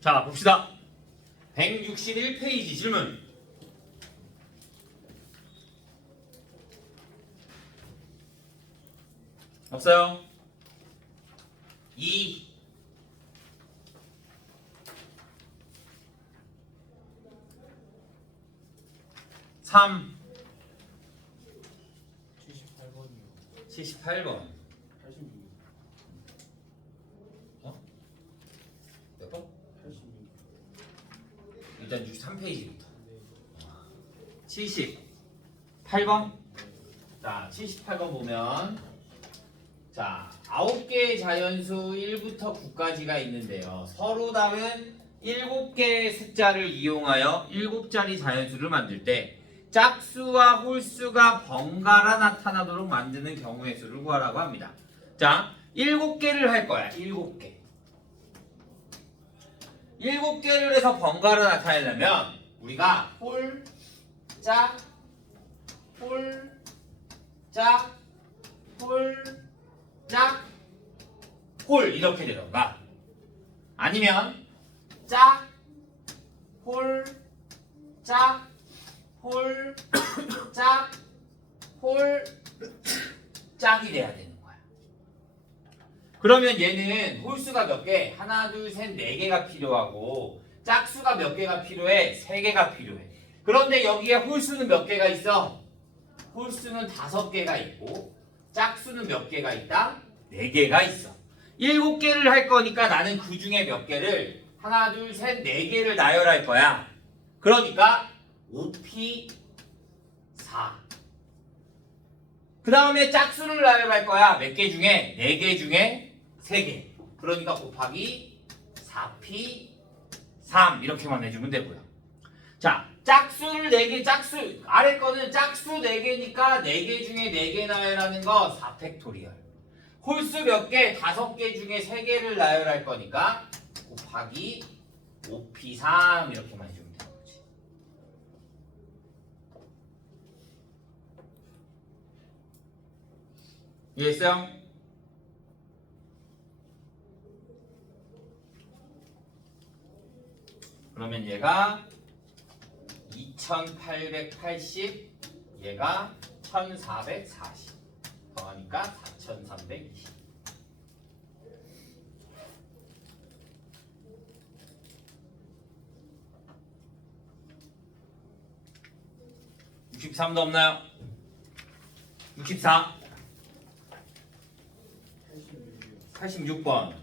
자, 봅시다. 161페이지 질문. 없어요? 2 3 78번이요. 78번 86. 어? 몇 번? 86. 일단 63페이지부터 네. 78번. 자, 78번 보면 자, 9개의 자연수 1부터 9까지가 있는데요. 서로 다른 7개의 숫자를 이용하여 7자리 자연수를 만들 때 짝수와 홀수가 번갈아 나타나도록 만드는 경우의 수를 구하라고 합니다. 자, 7개를 할 거야. 7개. 7개를 해서 번갈아 나타내려면 우리가 홀, 짝, 홀, 짝, 홀, 짝, 홀 이렇게 되던가 아니면 짝, 홀, 짝, 홀, 짝, 홀, 짝이 돼야 되는 거야. 그러면 얘는 홀수가 몇 개? 하나, 둘, 셋, 네 개가 필요하고 짝수가 몇 개가 필요해? 세 개가 필요해. 그런데 여기에 홀수는 몇 개가 있어? 홀수는 5개가 있고 짝수는 몇 개가 있다? 4개가 있어. 7개를 할 거니까 나는 그 중에 몇 개를 하나, 둘, 셋, 4개를 나열할 거야. 그러니까 5p 4. 그 다음에 짝수를 나열할 거야. 몇 개 중에? 4개 중에 3개. 그러니까 곱하기 4p 3 이렇게만 해주면 되고요. 자, 짝수를 4개, 짝수 아래 거는 짝수 4개니까 4개 중에 4개 나열하는 거 4팩토리얼. 홀수 몇 개? 5개 중에 3개를 나열할 거니까 곱하기 5p3 이렇게만 해주면 되는 거지. 이해했어요? 그러면 얘가 2880, 얘가 1440. 더하니까 4320. (63도) 없나요? 64 86이요. 86번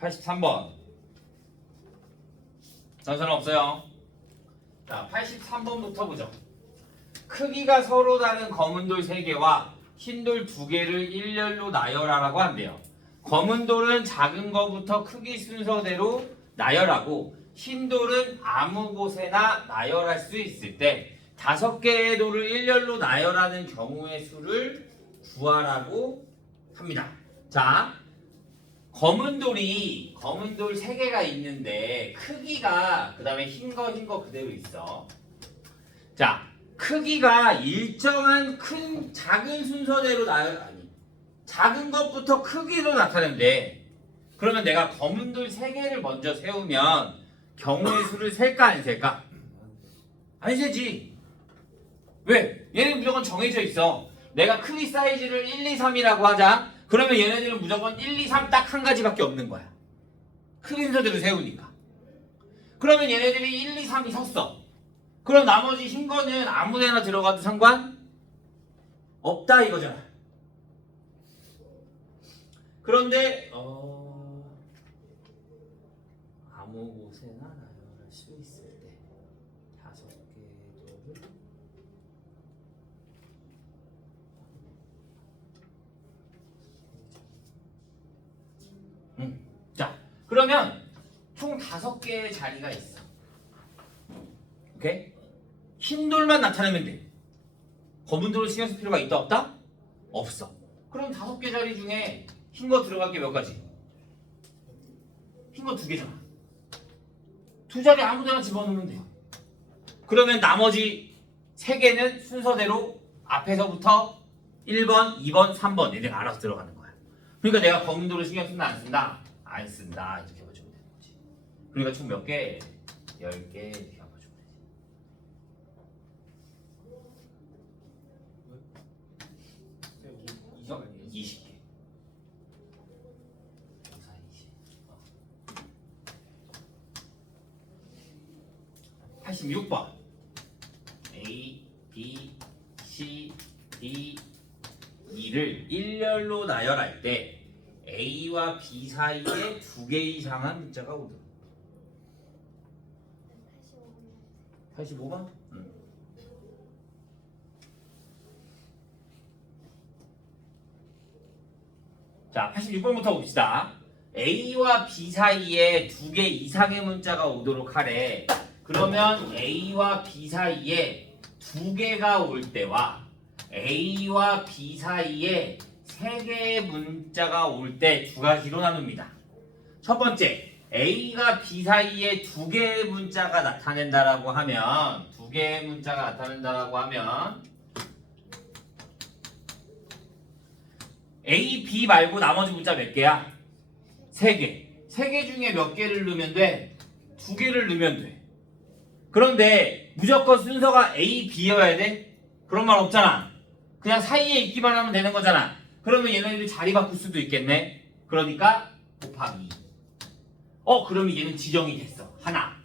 83번이요. 83번 전선 없어요. 자, 83번부터 보죠. 크기가 서로 다른 검은 돌 3개와 흰 돌 2개를 일렬로 나열하라고 한대요. 검은 돌은 작은 거부터 크기 순서대로 나열하고 흰 돌은 아무 곳에나 나열할 수 있을 때 5개의 돌을 일렬로 나열하는 경우의 수를 구하라고 합니다. 자, 검은 돌 3개가 있는데 크기가 그 다음에 흰 거 그대로 있어. 자, 크기가 일정한 작은 순서대로 작은 것부터 크기로 나타낸대. 그러면 내가 검은 돌 3개를 먼저 세우면 경우의 수를 셀까 안 셀까? 안 세지. 왜? 얘는 무조건 정해져 있어. 내가 크기 사이즈를 1, 2, 3이라고 하자. 그러면 얘네들은 무조건 1, 2, 3 딱 한 가지밖에 없는 거야. 크기 순서대로 세우니까. 그러면 얘네들이 1, 2, 3이 섰어. 그럼 나머지 흰 거는 아무 데나 들어가도 상관 없다 이거잖아. 그런데 아무 곳에나 나열할 수 있을 때 5개의 돌을 자, 그러면 총 5개의 자리가 있어. 오케이? 흰 돌만 나타내면 돼. 검은 돌을 신경 쓸 필요가 있다 없다? 없어. 그럼 5개 자리 중에 흰 거 들어갈 게 몇 가지? 흰 거 2개잖아. 2자리 아무데나 집어넣으면 돼요. 그러면 나머지 3개는 순서대로 앞에서부터 1번, 2번, 3번 얘네가 알아서 들어가는 거야. 그러니까 내가 검도를 신경 쓴다 안 쓴다? 안 쓴다 이렇게 해주면 되는 거지. 그러니까 총 몇 개? 10개 이렇게 해주면 되지. 이거 아니에요? 20개. 86번 A, B, C, D, E를 일렬로 나열할 때 A와 B 사이에 2개 이상한 문자가 오도록 85번? 자, 86번부터 봅시다. A와 B 사이에 2개 이상의 문자가 오도록 하래. 그러면 A와 B 사이에 2개가 올 때와 A와 B 사이에 3개의 문자가 올 때 두 가지로 나눕니다. 첫 번째, A가 B 사이에 2개의 문자가 나타낸다라고 하면 2개의 문자가 나타낸다라고 하면 A, B 말고 나머지 문자 몇 개야? 3개. 3개 중에 몇 개를 넣으면 돼? 2개를 넣으면 돼. 그런데 무조건 순서가 A, B여야 돼? 그런 말 없잖아. 그냥 사이에 있기만 하면 되는 거잖아. 그러면 얘네들이 자리 바꿀 수도 있겠네. 그러니까 곱하기 2. 그러면 얘는 지정이 됐어. 하나,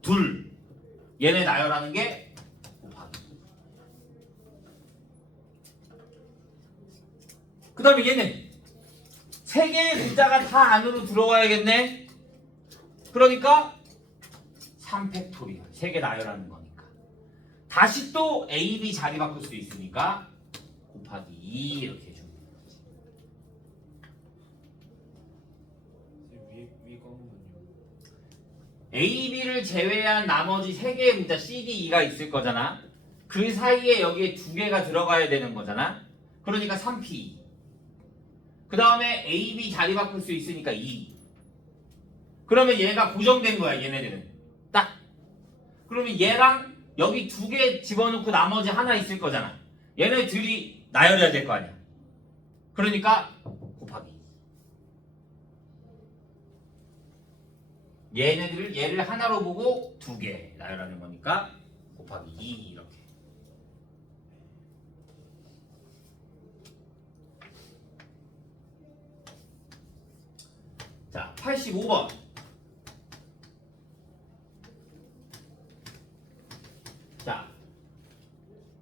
둘. 얘네 나열하는 게 곱하기 2. 그 다음에 얘는 3개의 문자가 다 안으로 들어와야겠네. 그러니까 3팩토리얼 3개 나열하는 거니까 다시 또 A, B 자리 바꿀 수 있으니까 곱하기 2 이렇게 해주면 되지. 위에 거는요? A, B를 제외한 나머지 3개의 문자 C, D, E가 있을 거잖아. 그 사이에 여기에 2개가 들어가야 되는 거잖아. 그러니까 3P. 그 다음에 A, B 자리 바꿀 수 있으니까 2. 그러면 얘가 고정된 거야 얘네들은. 딱. 그러면 얘랑 여기 2개 집어넣고 나머지 하나 있을 거잖아. 얘네 둘이 나열해야 될 거 아니야. 그러니까 곱하기 2. 얘를 하나로 보고 2개 나열하는 거니까 곱하기 2 이렇게. 자, 85번. 자,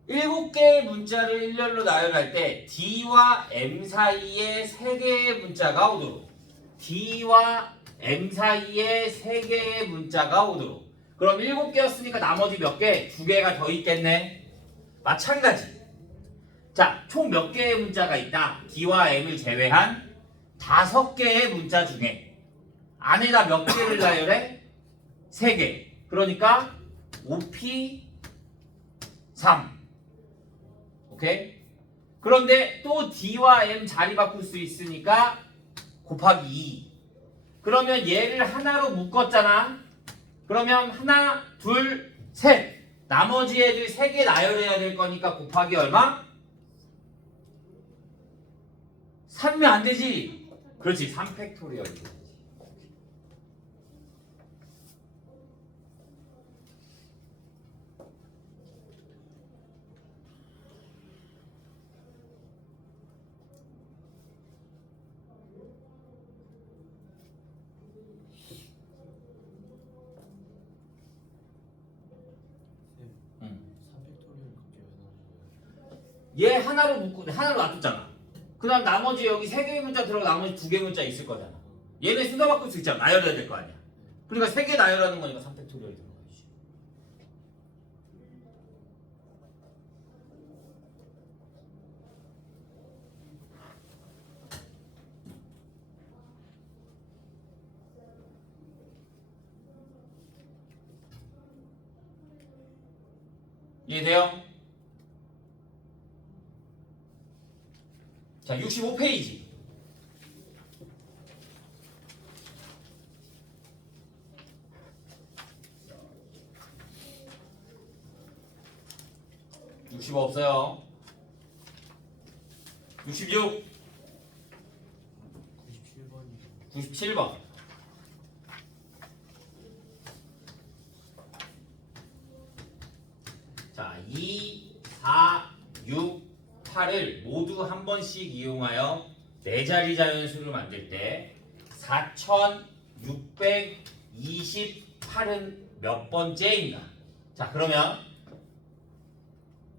7개의 문자를 일렬로 나열할 때 D와 M 사이에 3개의 문자가 오도록 D와 M 사이에 3개의 문자가 오도록. 그럼 7개였으니까 나머지 몇 개? 2개가 더 있겠네. 마찬가지. 자, 총 몇 개의 문자가 있다? D와 M을 제외한 5개의 문자 중에 안에다 몇 개를 나열해? 3개. 그러니까 5P 3. 오케이? 그런데 또 D와 M 자리 바꿀 수 있으니까 곱하기 2. 그러면 얘를 하나로 묶었잖아. 그러면 하나, 둘, 셋. 나머지 애들 3개 나열해야 될 거니까 곱하기 얼마? 3이면 안 되지. 그렇지. 3팩토리얼이지. 얘 하나로 묶고 하나로 놔뒀잖아. 그 다음 나머지 여기 3개의 문자 들어가고 나머지 2개의 문자 있을 거잖아. 얘네 순서 바꿀 수 있잖아. 나열해야 될 거 아니야. 그러니까 3개 나열하는 거니까 3팩토리얼이 들어가야지. 이해돼요? 자, 65페이지. (65) 없어요. 66. 97번. 자, 2, 4, 6, 8을 모두 한 번씩 이용하여 네 자리 자연수를 만들 때 4628은 몇 번째인가? 자, 그러면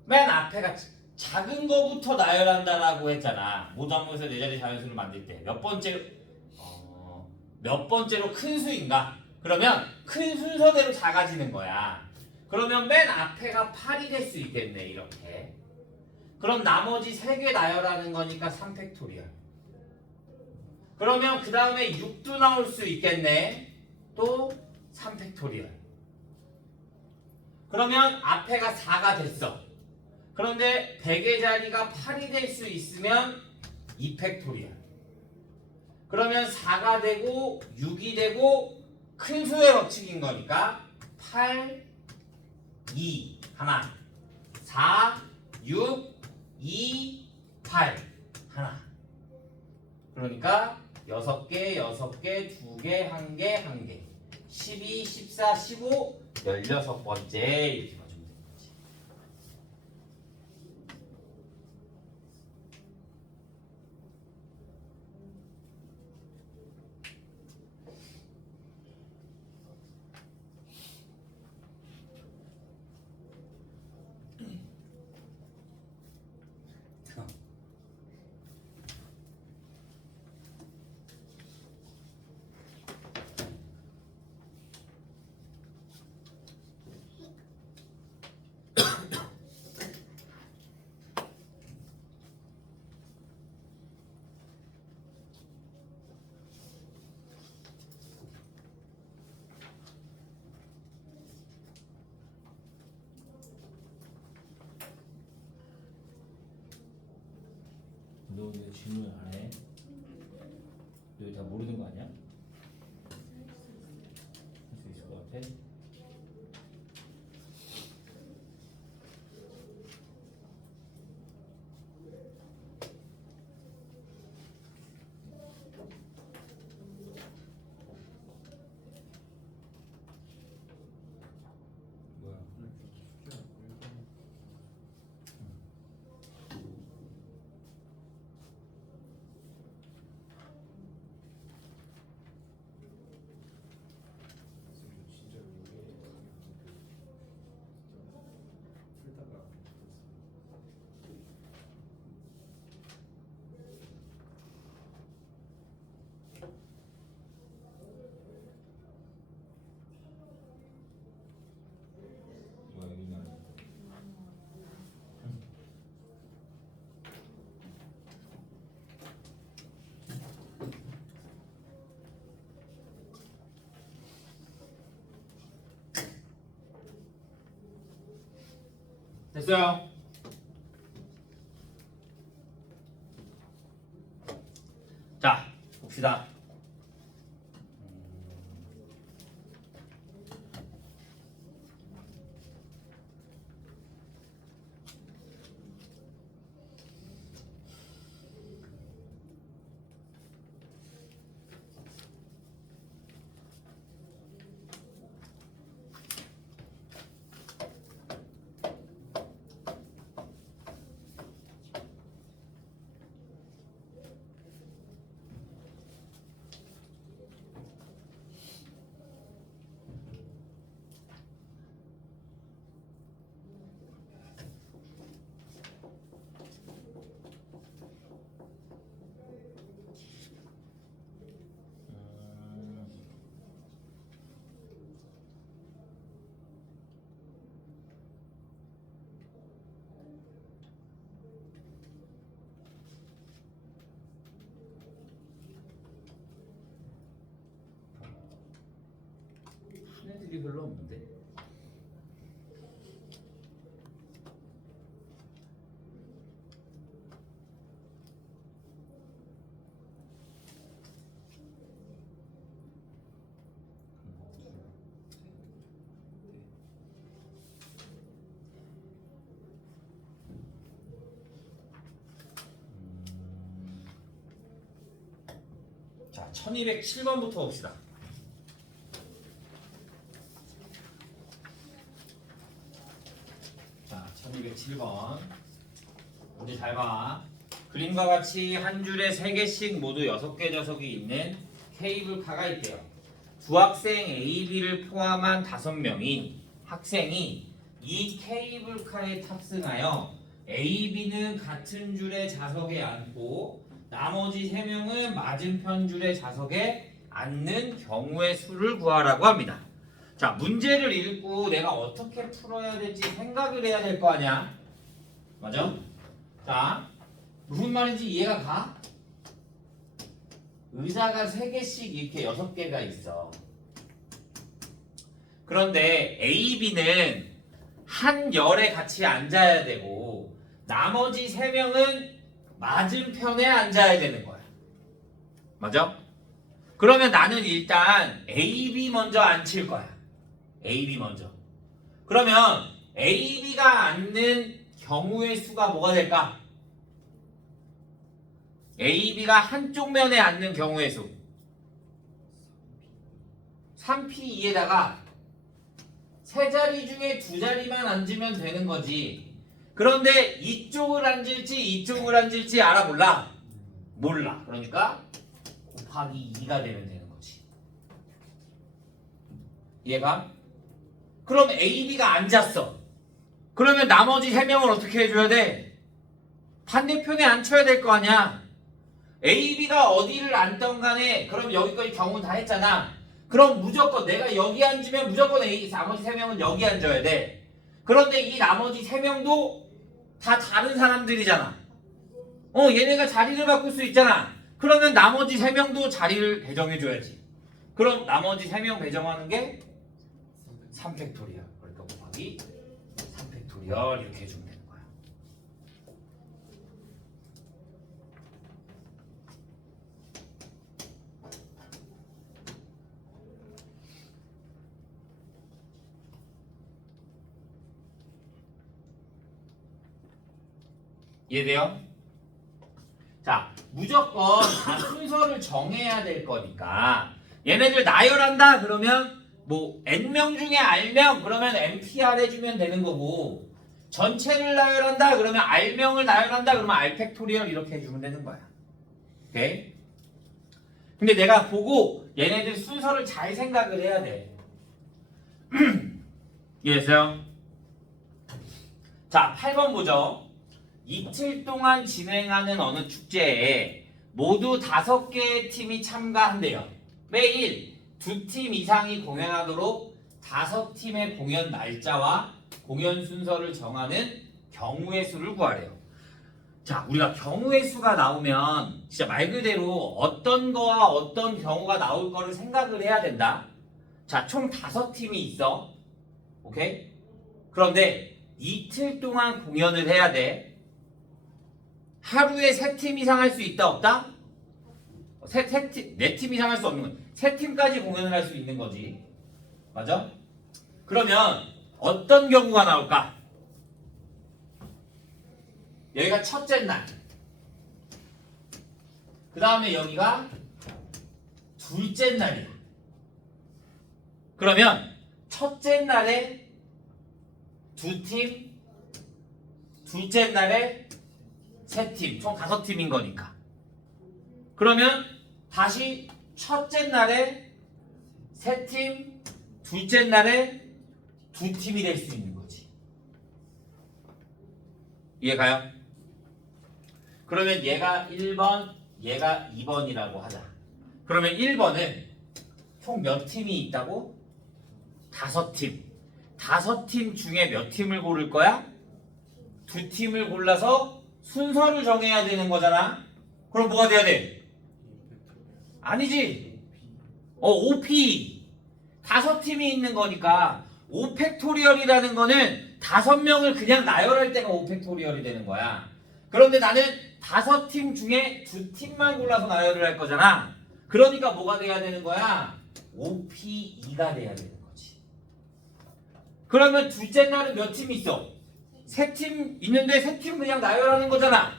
맨 앞에가 작은 거부터 나열한다라고 했잖아. 모두 한 번에서 네 자리 자연수를 만들 때 몇 번째로 큰 수인가? 그러면 큰 순서대로 작아지는 거야. 그러면 맨 앞에가 8이 될 수 있겠네, 이렇게. 그럼 나머지 3개 나열하는 거니까 3팩토리얼. 그러면 그 다음에 6도 나올 수 있겠네. 또 3팩토리얼. 그러면 앞에가 4가 됐어. 그런데 100의 자리가 8이 될 수 있으면 2팩토리얼. 그러면 4가 되고 6이 되고 큰 수의 법칙인 거니까 8, 2 하나, 4, 6, 2, 8 하나. 그러니까 6개, 6개, 2개, 1개, 1개 12, 14, 15, 16번째 이렇게 맞추면 되는 거지. 너 왜 질문 안 해? 너 다 모르는 거 아니야? 할 수 있을 것 같아? 뭐야? 진짜 이게 풀다가 뭐야 여기는 아니야? 됐어요. 자, 봅시다. 애들이 별로 없는데. 자, 1207번부터 봅시다. 자, 1207번. 문제 잘 봐. 그림과 같이 한 줄에 3개씩 모두 6개 좌석이 있는 케이블카가 있대요. 두 학생 A, B를 포함한 5명인 학생이 이 케이블카에 탑승하여 A, B는 같은 줄의 좌석에 앉고 나머지 3명은 맞은편 줄의 좌석에 앉는 경우의 수를 구하라고 합니다. 자, 문제를 읽고 내가 어떻게 풀어야 될지 생각을 해야 될 거 아니야? 맞아? 자, 무슨 말인지 이해가 가? 의자가 3개씩 이렇게 6개가 있어. 그런데 A, B는 한 열에 같이 앉아야 되고 나머지 3명은 맞은편에 앉아야 되는 거야. 맞아? 그러면 나는 일단 A, B 먼저 앉힐 거야. A, B 먼저. 그러면 A, B가 앉는 경우의 수가 뭐가 될까? A, B가 한쪽 면에 앉는 경우의 수 3P2에다가 3자리 중에 2자리만 앉으면 되는 거지. 그런데 이쪽을 앉을지 이쪽을 앉을지 알아 몰라? 몰라. 그러니까 곱하기 2가 되면 되는 거지. 이해가? 그럼 A, B가 앉았어. 그러면 나머지 3명을 어떻게 해줘야 돼? 반대편에 앉혀야 될 거 아니야. A, B가 어디를 앉던 간에 그럼 여기까지 경우는 다 했잖아. 그럼 무조건 내가 여기 앉으면 무조건 A, 나머지 3명은 여기 앉아야 돼. 그런데 이 나머지 3명도 다 다른 사람들이잖아. 얘네가 자리를 바꿀 수 있잖아. 그러면 나머지 3명도 자리를 배정해줘야지. 그럼 나머지 3명 배정하는 게 3팩토리얼. 그러니까 곱하기 3팩토리얼 이렇게 해주면 되는 거야. 이해돼요? 자, 무조건 다 순서를 정해야 될 거니까 얘네들 나열한다 그러면 뭐 N명 중에 R명 그러면 NPR 해주면 되는 거고 전체를 나열한다 그러면 R명을 나열한다 그러면 R팩토리얼 이렇게 해주면 되는 거야. 오케이? 근데 내가 보고 얘네들 순서를 잘 생각을 해야 돼. 이해했어요? 자, 8번 보죠. 이틀 동안 진행하는 어느 축제에 모두 5개의 팀이 참가한대요. 매일 2팀 이상이 공연하도록 5팀의 공연 날짜와 공연 순서를 정하는 경우의 수를 구하래요. 자, 우리가 경우의 수가 나오면 진짜 말 그대로 어떤 거와 어떤 경우가 나올 거를 생각을 해야 된다. 자, 총 5팀이 있어. 오케이? 그런데 이틀 동안 공연을 해야 돼. 하루에 3팀 이상 할 수 있다 없다? 4팀 이상 할 수 없는 거야. 3팀까지 공연을 할 수 있는 거지. 맞아? 그러면 어떤 경우가 나올까? 여기가 첫째 날. 그 다음에 여기가 둘째 날이야. 그러면 첫째 날에 2팀, 둘째 날에 3팀, 총 5팀인 거니까. 그러면 다시 첫째 날에 3팀, 둘째 날에 2팀이 될 수 있는 거지. 이해가요? 그러면 얘가 1번, 얘가 2번이라고 하자. 그러면 1번은 총 몇 팀이 있다고? 5팀. 5팀 중에 몇 팀을 고를 거야? 2팀을 골라서 순서를 정해야 되는 거잖아. 그럼 뭐가 돼야 돼? 아니지. 5P. 5팀이 있는 거니까 5팩토리얼이라는 거는 5명을 그냥 나열할 때가 5팩토리얼이 되는 거야. 그런데 나는 5팀 중에 2팀만 골라서 나열을 할 거잖아. 그러니까 뭐가 돼야 되는 거야? 5P2가 돼야 되는 거지. 그러면 둘째 날은 몇 팀 있어? 3팀 있는데 3팀 그냥 나열하는 거잖아.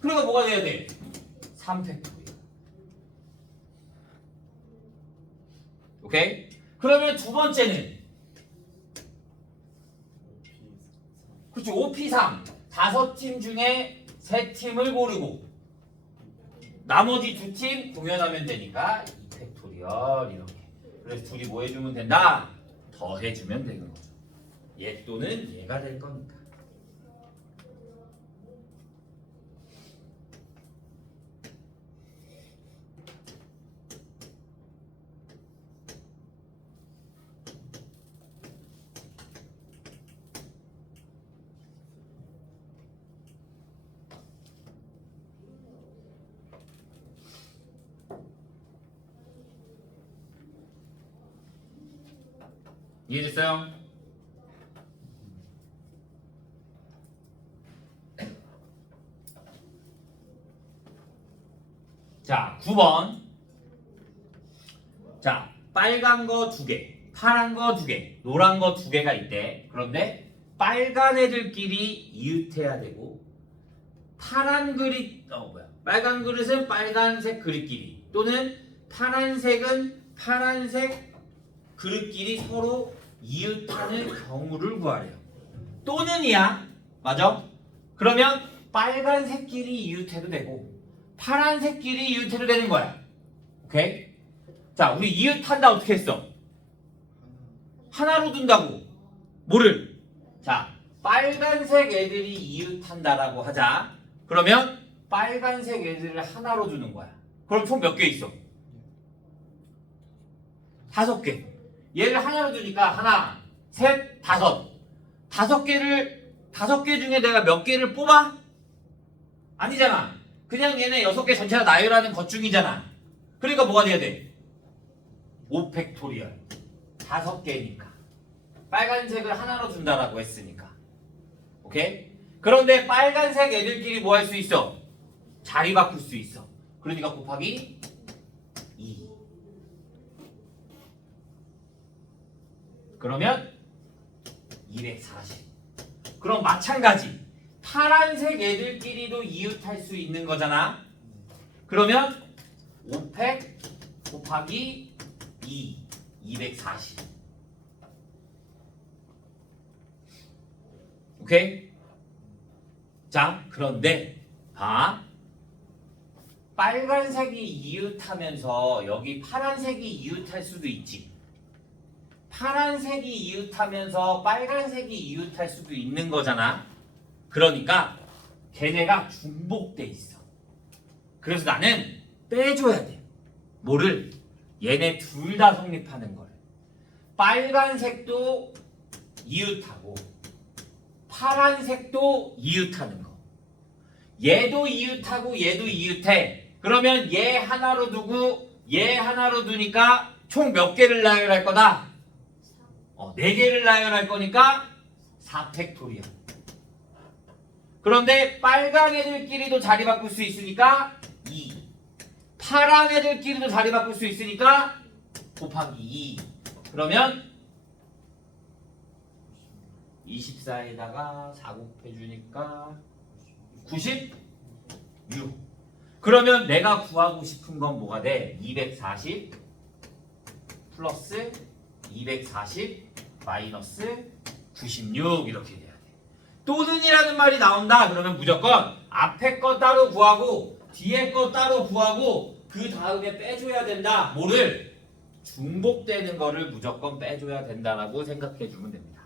그러니까 뭐가 돼야 돼? 3팩토리얼. 오케이? 그러면 두 번째는 그렇죠. 5P3 5팀 중에 3팀을 고르고 나머지 2팀 공연하면 되니까 2팩토리얼 이렇게. 그래서 둘이 뭐 해주면 된다? 더 해주면 되는 거죠. 얘 또는 얘가 될 거니까. 이해됐어요? 자, 9번. 자, 빨간 거 2개, 파란 거 2개, 노란 거 2개가 있대. 그런데 빨간 애들끼리 이웃해야 되고 파란 그릇, 빨간 그릇은 빨간색 그릇끼리 또는 파란색은 파란색 그릇끼리 서로 이웃하는 경우를 구하래요. 또는이야. 맞아? 그러면 빨간색끼리 이웃해도 되고 파란색끼리 이웃해도 되는 거야. 오케이? 자, 우리 이웃한다 어떻게 했어? 하나로 둔다고. 뭐를? 자, 빨간색 애들이 이웃한다라고 하자. 그러면 빨간색 애들을 하나로 두는 거야. 그럼 총 몇 개 있어? 5개. 얘를 하나로 두니까 하나, 셋, 5. 5개 중에 내가 몇 개를 뽑아? 아니잖아. 그냥 얘네 6개 전체가 나열하는 것 중이잖아. 그러니까 뭐가 돼야 돼? 5팩토리얼. 5개니까. 빨간색을 하나로 둔다라고 했으니까. 오케이? 그런데 빨간색 애들끼리 뭐 할 수 있어? 자리 바꿀 수 있어. 그러니까 곱하기 2. 그러면 240. 그럼 마찬가지. 파란색 애들끼리도 이웃할 수 있는 거잖아. 그러면 5팩 곱하기 2. 240. 오케이? 자, 그런데 봐. 빨간색이 이웃하면서 여기 파란색이 이웃할 수도 있지. 파란색이 이웃하면서 빨간색이 이웃할 수도 있는 거잖아. 그러니까 걔네가 중복돼 있어. 그래서 나는 빼줘야 돼. 뭐를? 얘네 둘 다 성립하는 걸. 빨간색도 이웃하고 파란색도 이웃하는 거. 얘도 이웃하고 얘도 이웃해. 그러면 얘 하나로 두고 얘 하나로 두니까 총 몇 개를 나열할 거다? 4개를 나열할 거니까 4팩토리얼. 그런데 빨간 애들끼리도 자리 바꿀 수 있으니까 2. 파란 애들끼리도 자리 바꿀 수 있으니까 곱하기 2. 그러면 24에다가 4 곱해주니까 96. 그러면 내가 구하고 싶은 건 뭐가 돼? 240 플러스 240 마이너스 96 이렇게 돼야 돼. 또는이라는 말이 나온다. 그러면 무조건 앞에 거 따로 구하고 뒤에 거 따로 구하고 그 다음에 빼줘야 된다. 뭐를? 중복되는 거를 무조건 빼줘야 된다라고 생각해 주면 됩니다.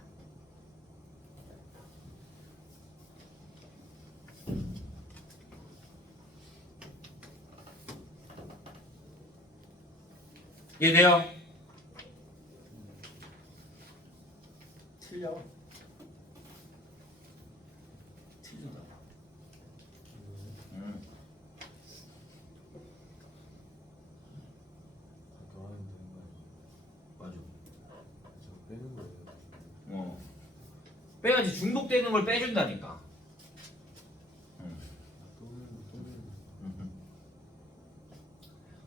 이해돼요? 틀려. 틀리다. 더하면 되는 거 아니야? 맞아. 저 빼는 거예요. 빼야지. 중복되는 걸 빼준다니까.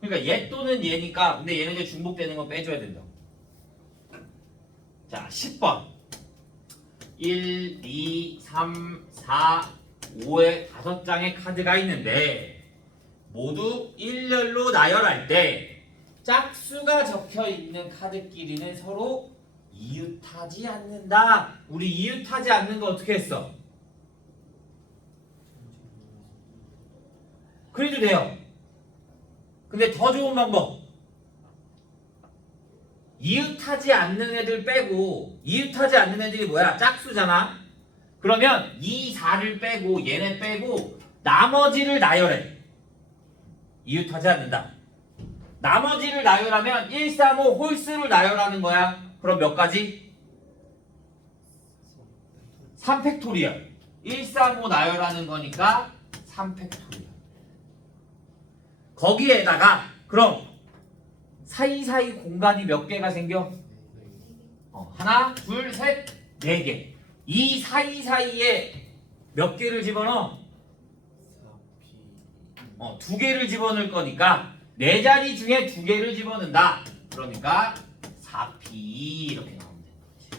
그러니까 얘 또는 얘니까 근데 얘네들 중복되는 건 빼줘야 된다. 자, 10번 1, 2, 3, 4, 5의 5장의 카드가 있는데 모두 1열로 나열할 때 짝수가 적혀 있는 카드끼리는 서로 이웃하지 않는다. 우리 이웃하지 않는 거 어떻게 했어? 그래도 돼요. 근데 더 좋은 방법. 이웃하지 않는 애들 빼고, 이웃하지 않는 애들이 뭐야? 짝수잖아. 그러면 이 4를 빼고 얘네 빼고 나머지를 나열해. 이웃하지 않는다. 나머지를 나열하면 1, 3, 5 홀수를 나열하는 거야. 그럼 몇 가지? 3팩토리얼. 1, 3, 5 나열하는 거니까 3팩토리얼. 거기에다가 그럼 사이사이 공간이 몇 개가 생겨? 하나, 둘, 셋, 네 개. 이 사이사이에 몇 개를 집어넣어? 2개를 집어넣을 거니까 네 자리 중에 2개를 집어넣는다. 그러니까 4p 이렇게 나오면 되는 거지.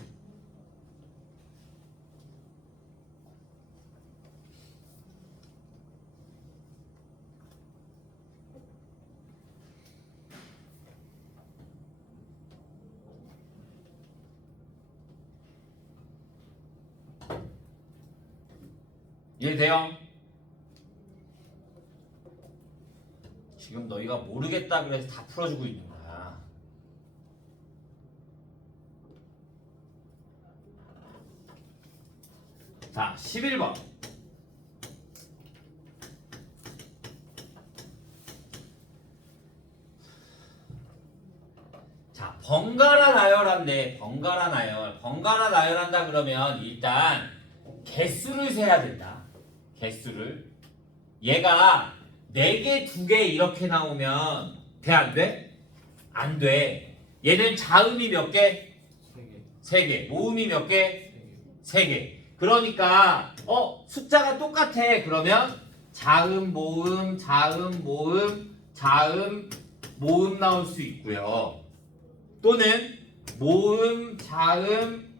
이해돼요? 지금 너희가 모르겠다 그래서 다 풀어주고 있는 거야. 자, 11번. 자, 번갈아 나열한데, 번갈아 나열. 번갈아 나열한다 그러면 일단 개수를 세야 된다. 개수를. 얘가 4개, 2개 이렇게 나오면 돼, 안 돼? 안 돼. 얘는 자음이 몇 개? 3개. 모음이 몇 개? 3개. 그러니까 숫자가 똑같아. 그러면 자음, 모음, 자음, 모음, 자음, 모음 나올 수 있고요. 또는 모음, 자음,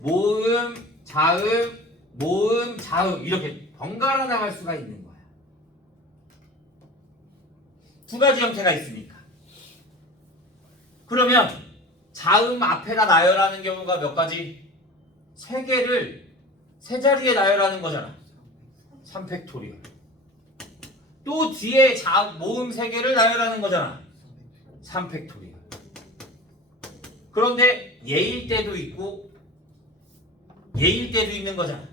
모음, 자음, 모음, 자음 이렇게 번갈아 나갈 수가 있는 거야. 두 가지 형태가 있으니까. 그러면 자음 앞에다 나열하는 경우가 몇 가지? 3개를 세 자리에 나열하는 거잖아. 3팩토리얼. 또 뒤에 모음 3개를 나열하는 거잖아. 3팩토리얼. 그런데 얘일 때도 있고 얘일 때도 있는 거잖아.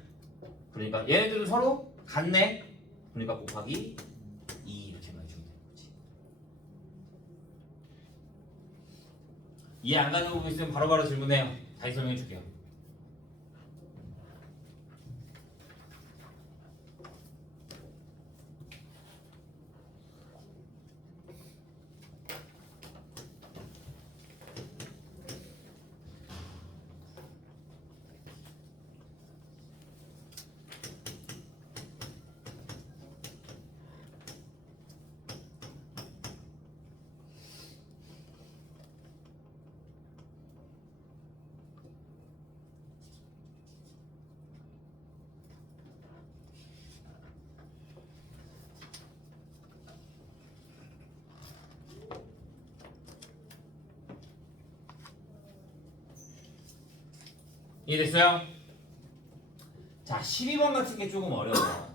그러니까 얘네들은 서로 같네. 그러니까 곱하기 2 이렇게만 해주면 되는 거지. 이해 안 가는 부분 있으면 바로바로 질문해요. 다시 설명해 줄게요. 이해됐어요? 자, 12번 같은 게 조금 어려워.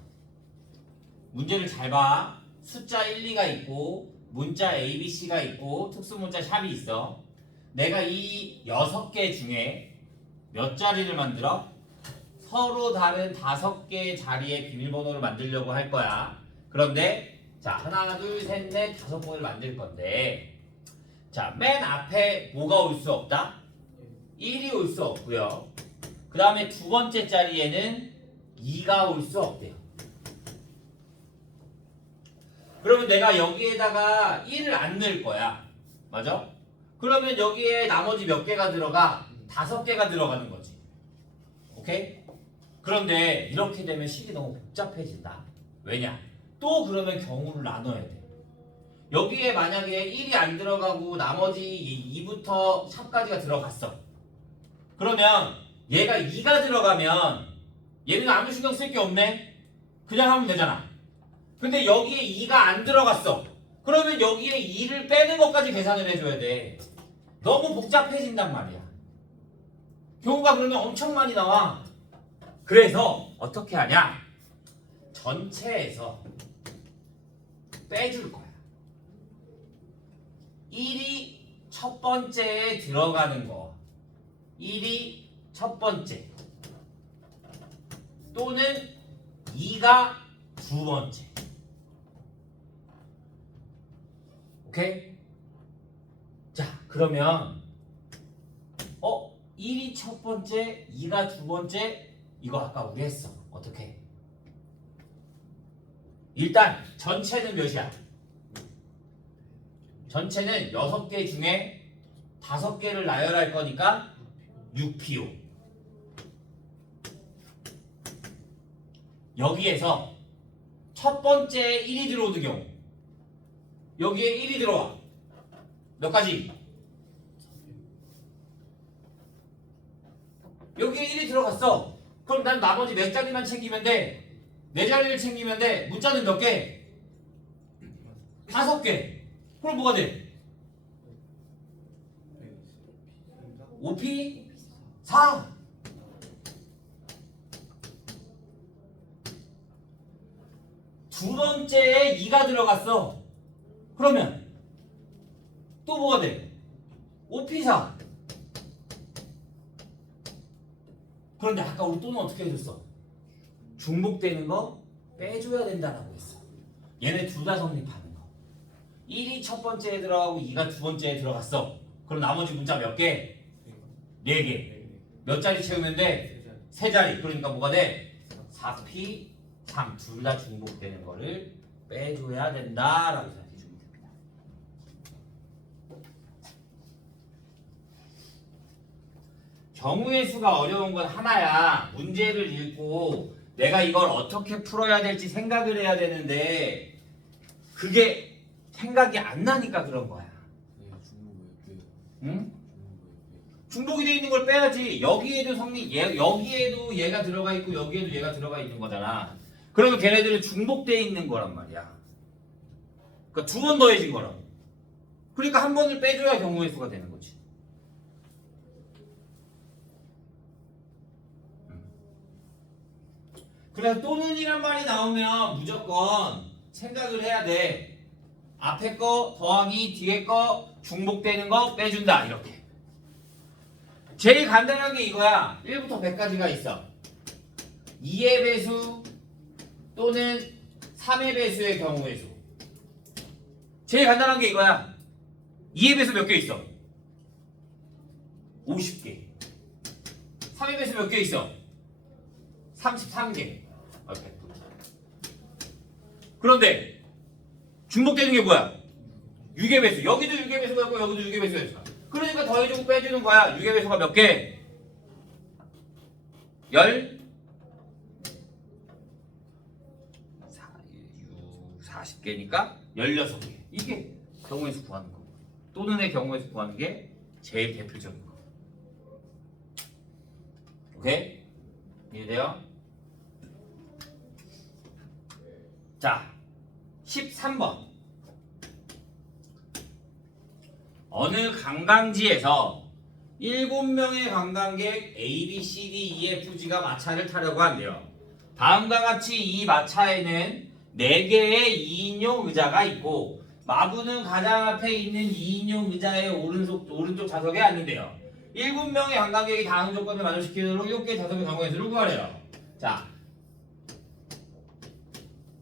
문제를 잘 봐. 숫자 1, 2가 있고 문자 A, B, C가 있고 특수문자 샵이 있어. 내가 이 6개 중에 몇 자리를 만들어? 서로 다른 5개의 자리에 비밀번호를 만들려고 할 거야. 그런데 자, 하나, 둘, 셋, 넷, 5번을 만들 건데 자, 맨 앞에 뭐가 올 수 없다? 1이 올 수 없고요. 그 다음에 두 번째 자리에는 2가 올 수 없대요. 그러면 내가 여기에다가 1을 안 넣을 거야. 맞아? 그러면 여기에 나머지 몇 개가 들어가? 5개가 들어가는 거지. 오케이? 그런데 이렇게 되면 식이 너무 복잡해진다. 왜냐? 또 그러면 경우를 나눠야 돼. 여기에 만약에 1이 안 들어가고 나머지 2부터 샵까지가 들어갔어. 그러면 얘가 2가 들어가면 얘는 아무 신경 쓸 게 없네. 그냥 하면 되잖아. 근데 여기에 2가 안 들어갔어. 그러면 여기에 2를 빼는 것까지 계산을 해줘야 돼. 너무 복잡해진단 말이야. 경우가 그러면 엄청 많이 나와. 그래서 어떻게 하냐? 전체에서 빼줄 거야. 1이 첫 번째에 들어가는 거, 1이 첫 번째, 또는 2가 두 번째. 오케이? 자, 그러면 1이 첫 번째, 2가 두 번째, 이거 아까 우리 했어. 어떻게? 일단 전체는 몇이야? 전체는 6개 중에 5개를 나열할 거니까 6PO. 여기에서 첫 번째에 1이 들어오는 경우, 여기에 1이 들어와. 몇 가지? 여기에 1이 들어갔어. 그럼 난 나머지 몇 자리만 챙기면 돼? 4자리를 챙기면 돼. 문자는 몇 개? 5개. 그럼 뭐가 돼? 5P 4. 두 번째에 2가 들어갔어. 그러면 또 뭐가 돼? 5P 4. 그런데 아까 우리 또는 어떻게 해줬어? 중복되는 거 빼줘야 된다라고 했어. 얘네 둘 다 성립하는 거. 1이 첫 번째에 들어가고 2가 두 번째에 들어갔어. 그럼 나머지 문자 몇 개? 4개. 몇 자리 채우면 돼? 3자리. 그러니까 뭐가 돼? 4P 3. 둘 다 중복되는 거를 빼줘야 된다라고 생각해 주면 됩니다. 경우의 수가 어려운 건 하나야. 문제를 읽고 내가 이걸 어떻게 풀어야 될지 생각을 해야 되는데 그게 생각이 안 나니까 그런 거야. 응? 중복이 돼 있는 걸 빼야지. 여기에도 여기에도 얘가 들어가 있고 여기에도 얘가 들어가 있는 거잖아. 그러면 걔네들은 중복돼 있는 거란 말이야. 그러니까 2번 더해진 거라고. 그러니까 한 번을 빼줘야 경우의 수가 되는 거지. 그래서 또는이란 말이 나오면 무조건 생각을 해야 돼. 앞에 거 더하기 뒤에 거 중복되는 거 빼준다. 이렇게. 제일 간단한 게 이거야. 1부터 100까지가 있어. 2의 배수 또는 3의 배수의 경우의 수. 제일 간단한 게 이거야. 2의 배수 몇 개 있어? 50개. 3의 배수 몇 개 있어? 33개. 오케이. 그런데 중복되는 게 뭐야? 6의 배수. 여기도 6의 배수가 있고 여기도 6의 배수가 있어. 그러니까 더해주고 빼주는 거야. 6의 배수가 몇 개? 40개니까 16개. 이게 경우의 수 구하는 거. 또는의 경우의 수 구하는 게 제일 대표적인 거. 오케이? 이해돼요? 자, 13번. 어느 관광지에서 7명의 관광객 A, B, C, D, E, F, G가 마차를 타려고 한대요. 다음과 같이 이 마차에는 4개의 2인용 의자가 있고 마부는 가장 앞에 있는 2인용 의자의 오른쪽 좌석에 앉는데요. 7명의 관광객이 다음 조건을 만족시키도록 7개의 좌석의 경우의 수를 구하래요. 자,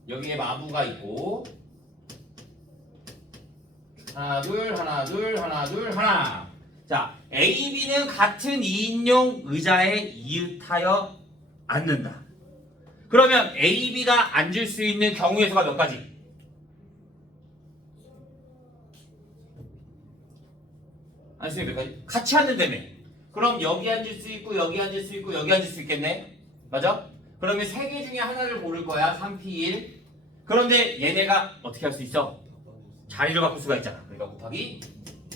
여기에 마부가 있고 하나 둘 하나 둘 하나 둘 하나. 자, A, B는 같은 2인용 의자에 이웃하여 앉는다. 그러면 A, B가 앉을 수 있는 경우의 수가 몇 가지? 앉을 수 있는 몇 가지? 같이 앉는다며. 그럼 여기 앉을 수 있고 여기 앉을 수 있고 여기 앉을 수 있겠네? 맞아? 그러면 3개 중에 하나를 고를 거야. 3P1. 그런데 얘네가 어떻게 할 수 있어? 자리를 바꿀 수가 있잖아. 그러니까 곱하기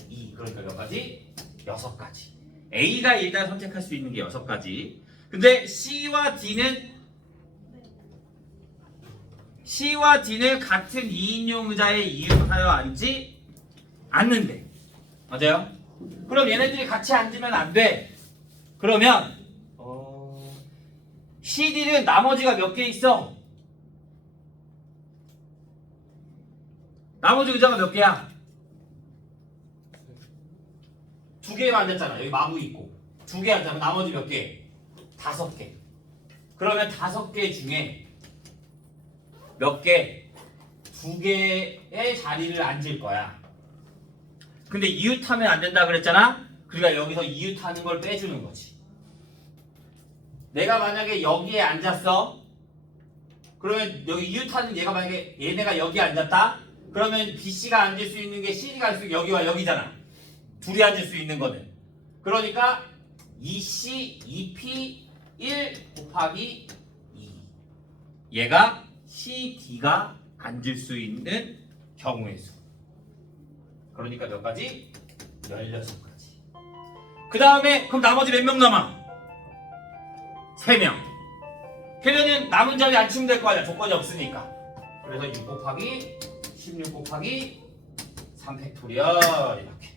2. 그러니까 몇 가지? 6가지. A가 일단 선택할 수 있는 게 6가지. 근데 C와 D는 C와 D는 같은 2인용 의자에 이용하여 앉지 않는데. 맞아요? 그럼 얘네들이 같이 앉으면 안 돼. 그러면 CD는 나머지가 몇 개 있어? 나머지 의자가 몇 개야? 2개만 앉았잖아. 여기 마부 있고 2개 앉자면 나머지 몇 개? 5개. 그러면 5개 중에 몇 개? 2개의 자리를 앉을 거야. 근데 이웃하면 안 된다 그랬잖아? 그러니까 여기서 이웃하는 걸 빼주는 거지. 내가 만약에 여기에 앉았어. 그러면 여기 이웃하는 얘가 만약에 얘네가 여기 앉았다. 그러면 BC가 앉을 수 있는 게 CD가 앉을 수 있는 게 여기와 여기잖아. 둘이 앉을 수 있는 거는. 그러니까 2C, 2P, 1 곱하기 2. 얘가 CD가 앉을 수 있는 경우의 수. 그러니까 몇 가지? 16가지. 그 다음에 그럼 나머지 몇 명 남아? 3명. 그러면 남은 자리 안 치면 될 거 아니야. 조건이 없으니까. 그래서 6 곱하기 16 곱하기 3 팩토리얼 이렇게.